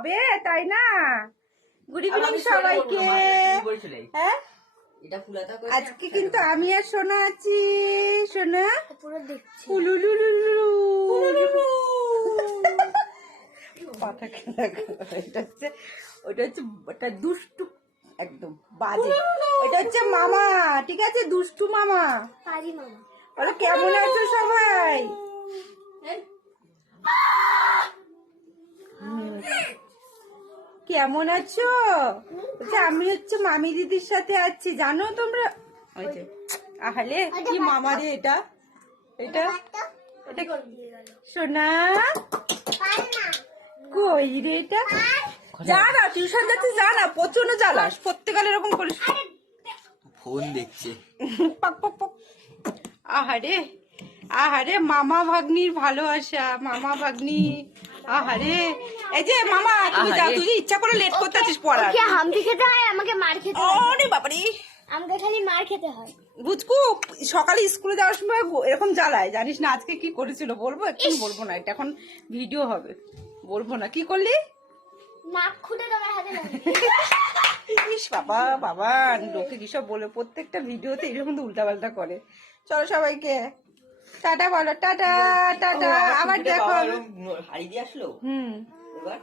হবে, তাই না? গুড ইভিনিং সবাইকে। হ্যাঁ, আজকে কিন্তু আমি আর সোনা আছি। সোনা ওটা হচ্ছে ওটা দুষ্টু, একদম বাজে। এটা হচ্ছে মামা, ঠিক আছে? দুষ্টু মামা। বলো কেমন আছো সবাই? কেমন আছো? আমি হচ্ছে মামি দিদির সাথে আছি, জানো তোমরা? ওই যে আহালে কি মামা রে, এটা এটা এটা সোনা কই রে এটা? যা না, টিউশন যাচ্ছে, যা না, প্রচন্ড জ্বালাস, প্রত্যেকালে এরকম করিস। ফোন দেখছে। পক পক পক। আহারে আহারে, মামা ভাগ্নির ভালোবাসা, মামা ভাগ্নি। আহারে, এই যে মামা, তুমি যা, তুই ইচ্ছা করে লেট করতে আছিস পড়ার। হামটি খেতে হয়, আমাকে মার খেতে হয়। আরে বাবারে, আমাকে খালি মার খেতে হয়। বুঝকু সকালে স্কুলে যাওয়ার সময় এরকম জ্বালায়, জানিস না আজকে কি করেছিল? বলবো? একটু বলবো না, এটা এখন ভিডিও হবে, বলবো না। কি করলি? নাক খুঁটে তোমার হাতে ইস বাবা বাবা, লোকে কিসব বলে, প্রত্যেকটা ভিডিওতে এরকম উল্টা পাল্টা করে। চলো সবাইকে টাটা বলো, টাটা টাটা, আবার দেখো। হারিয়ে দিয়ে আসলো। হুম। এবার